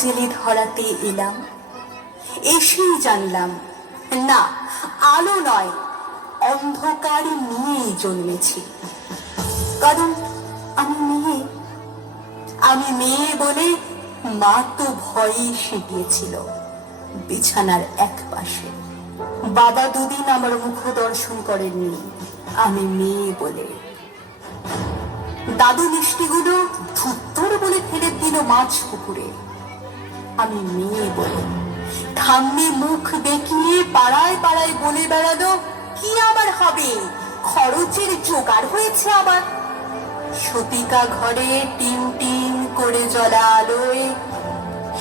জেলে ধরাতে এলাম, এসেই জানলাম না, আলো নয়, অন্ধকার নিয়েই জন্মেছি। কারণ আমি মেয়ে বলে মা তো ভয়েই সিটিয়েছিল বিছানার এক পাশে। বাবা দুদিন আমার মুখ দর্শন করেননি, আমি মেয়ে বলে। দাদু মিষ্টিগুলো ধুত্তর বলে ফেলে দিল মাছ পুকুরে, আমি মেয়ে বলে। ঠাম্মি মুখ দেখিয়ে পাড়ায় পাড়ায় বলে বেড়ালো, কি আবার হবে, খরচের জোগাড় হয়েছে আবার। সতিকা ঘরে টিম টিম করে জ্বলা আলোয়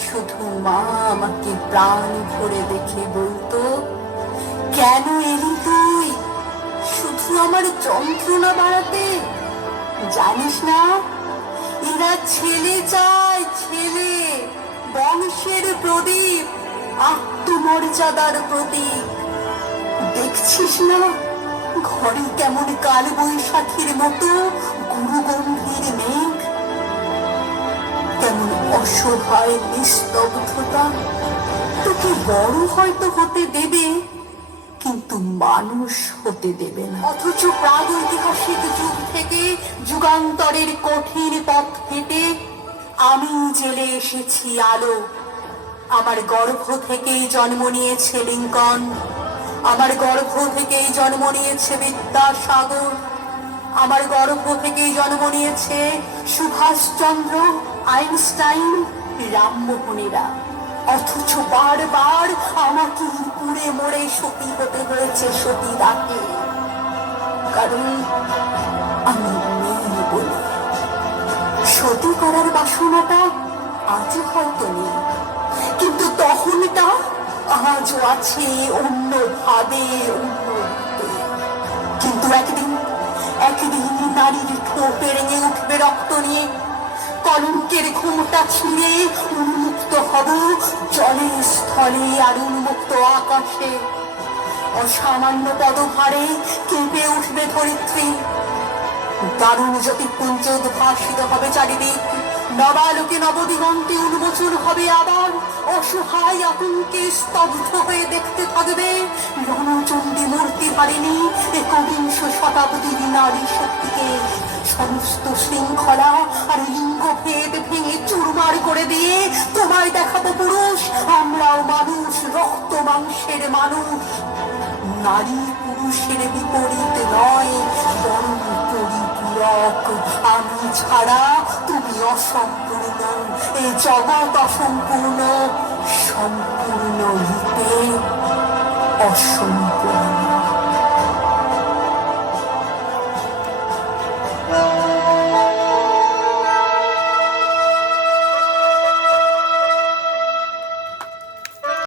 শুধু মা আমাকে প্রাণ ভরে দেখে বলতো, কেন এলি তুই শুধু আমার যন্ত্রণা বাড়াতে? জানিস না, এরা ছেলে চায়, ছেলে, বংশের প্রদীপ, আত্মমর্যাদার প্রতীক। দেখছিস না ঘরে কেমন কাল বৈশাখীর মতো গুরু গম্ভীর মেঘ, কেমন অসহায় নিস্তব্ধতা। তোকে বড় হয়তো হতে দেবে, কিন্তু মানুষ হতে দেবে না। অথচ প্রাগৈতিহাসিক যুগ থেকে যুগান্তরের কঠিন পথ হেঁটে আমি জেলে এসেছি আলো। আমার গর্ভ থেকেই জন্ম নিয়েছে লিঙ্কন, আমার গর্ভ থেকেই জন্ম নিয়েছে বিদ্যাসাগর, আমার গর্ভ থেকেই জন্ম নিয়েছে সুভাষচন্দ্র, আইনস্টাইন, রামমোহনেরা। অথচ বারবার আমাকে পুড়ে মরে সতী হতে হয়েছে সতী রাতে। কারণ আমি মেয়ে বলে। সতী করার বাসনাটা আজ হয়তো নেই, কিন্তু তখনটা আজও আছে অন্যভাবে, কিন্তু একদিন নারীর ঠোঁট রেঙে উঠবে রক্ত নিয়ে, কলঙ্কের ঘুমটা ছিঁড়ে উন্মুক্ত হব জলে স্থলে আর উন্মুক্ত আকাশে। অসামান্য পদভারে কেঁপে উঠবে ধরিত্রী, দারুণ জ্যোতিপুঞ্জ উদ্ভাসিত হবে চারিদিক, নবালোকে নবদিগন্তে উন্মোচন হবে আবার। অসহায় আতঙ্কে স্তব্ধ হয়ে দেখতে থাকবে রণচণ্ডী মূর্তি ধারিণী একবিংশ শতাব্দীর নারী শক্তিকে। সমস্ত শৃঙ্খলা আর লিঙ্গভেদ ভেঙে চুরমার করে দিয়ে তোমায় দেখাবো পুরুষ, আমরাও মানুষ, রক্ত মাংসের মানুষ। নারী পুরুষের বিপরীত নয়, বরং পরিপূরক। আমি ছাড়া তুমি অসম্পূর্ণ, এই জগৎ অসম্পূর্ণ, সম্পূর্ণ রূপে অসম্পূর্ণ।